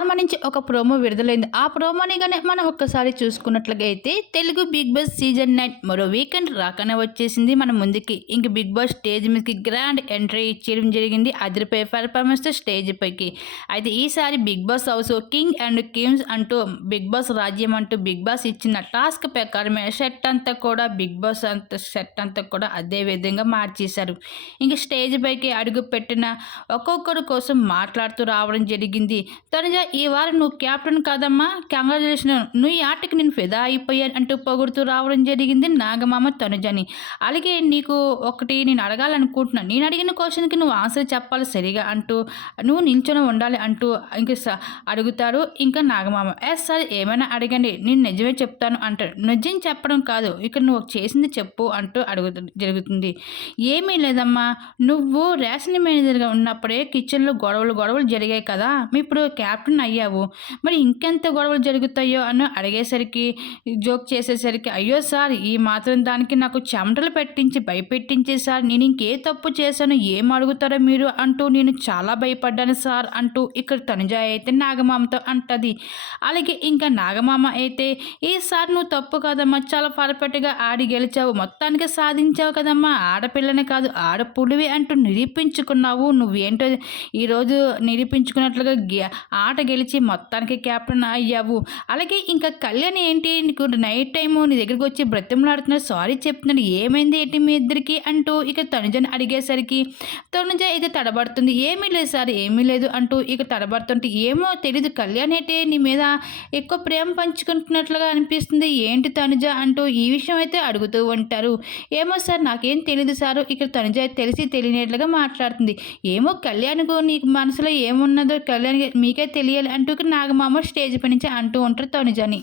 స్టార్మా నుంచి ఒక ప్రోమో విడుదలైంది. ఆ ప్రోమోని కానీ మనం ఒక్కసారి చూసుకున్నట్లయితే Telugu Bigg Boss season nine మరో వీకెండ్ రాకనే వచ్చేసింది మన ముందుకి. ఇంక బిగ్ బాస్ స్టేజ్ మీదకి గ్రాండ్ ఎంట్రీ ఇచ్చేయడం జరిగింది అదిరిపోయే పెర్ఫార్మెన్స్ స్టేజ్ పైకి. అయితే ఈసారి Bigg Boss house king and KIMS అంటూ బిగ్ బాస్ రాజ్యం అంటూ బిగ్ బాస్ ఇచ్చిన టాస్క్ ప్రకారమే సెట్ అంతా కూడా బిగ్ బాస్ అంత సెట్ అంతా కూడా అదే విధంగా మార్చేశారు. ఇంక స్టేజ్ పైకి అడుగు పెట్టిన ఒక్కొక్కరి కోసం మాట్లాడుతూ రావడం జరిగింది. తనుజ ఈ వారం నువ్వు క్యాప్టెన్ కాదమ్మా. కంగ్రాచులేషన్ నువ్వు ఈ ఆటకి నేను ఫిదా అయిపోయాను అంటూ పొగుడుతూ రావడం జరిగింది నాగమామ తనుజని. అలాగే నీకు ఒకటి నేను అడగాలనుకుంటున్నాను నేను అడిగిన క్వశ్చన్కి నువ్వు ఆన్సర్ చెప్పాలి సరిగా అంటూ నువ్వు నిల్చొని ఉండాలి అంటూ ఇంక స- ఇంకా నాగమామ. ఎస్ సార్ ఏమైనా అడగండి. నేను నిజమే చెప్తాను అంటాడు. నిజం చెప్పడం కాదు. ఇక్కడ నువ్వు చేసింది చెప్పు అంటూ అడుగు జరుగుతుంది. ఏమీ లేదమ్మా. నువ్వు రేషన్ మేనేజర్గా ఉన్నప్పుడే కిచెన్లో గొడవలు గొడవలు జరిగాయి కదా. మీ ఇప్పుడు క్యాప్టెన్ అయ్యావు. మరి ఇంకెంత గొడవలు జరుగుతాయో అని అడిగేసరికి జోక్ చేసేసరికి అయ్యో సార్ ఈ మాత్రం దానికి నాకు చెమటలు పెట్టించి భయపెట్టించి సార్ నేను ఇంకే తప్పు చేశాను ఏం అడుగుతారో మీరు అంటూ నేను చాలా భయపడ్డాను సార్ అంటూ ఇక్కడ తనుజ అయితే నాగమామతో అంటది. అలాగే ఇంకా నాగమామ అయితే ఈసారి నువ్వు తప్పు కదమ్మా చాలా పర్ఫెక్ట్గా ఆడి గెలిచావు మొత్తానికి సాధించావు కదమ్మా ఆడపిల్లని కాదు ఆడపుడివి అంటూ నిరూపించుకున్నావు. నువ్వేంటో ఈరోజు నిరూపించుకున్నట్లుగా ఆట ఆట గెలిచి మొత్తానికి కెప్టెన్ అయ్యావు. అలాగే ఇంకా కళ్యాణ్ ఏంటి నీకు నైట్ టైము నీ దగ్గరికి వచ్చి బ్రతిమలాడుతున్నాడు. సారీ చెప్తున్నాడు. ఏమైంది ఏంటి మీ ఇద్దరికి అంటూ ఇక తనుజని అడిగేసరికి తనుజ అయితే తడబడుతుంది. ఏమీ లేదు సార్ ఏమీ లేదు అంటూ ఇక తడబడుతుంటే ఏమో తెలీదు. కళ్యాణ్ అయితే నీ మీద ఎక్కువ ప్రేమ పంచుకుంటున్నట్లుగా అనిపిస్తుంది. ఏంటి తనుజ అంటూ ఈ విషయం అయితే అడుగుతూ ఉంటారు. ఏమో సార్ నాకేం తెలియదు సార్ ఇక్కడ తనుజ తెలిసి తెలియనట్లుగా మాట్లాడుతుంది. ఏమో కళ్యాణ్కు నీకు మనసులో ఏమున్నదో కళ్యాణ్ మీకే తెలియాలి అంటూ నాగమామ స్టేజ్ పై నుంచి అంటూ ఉంటారు తనుజని.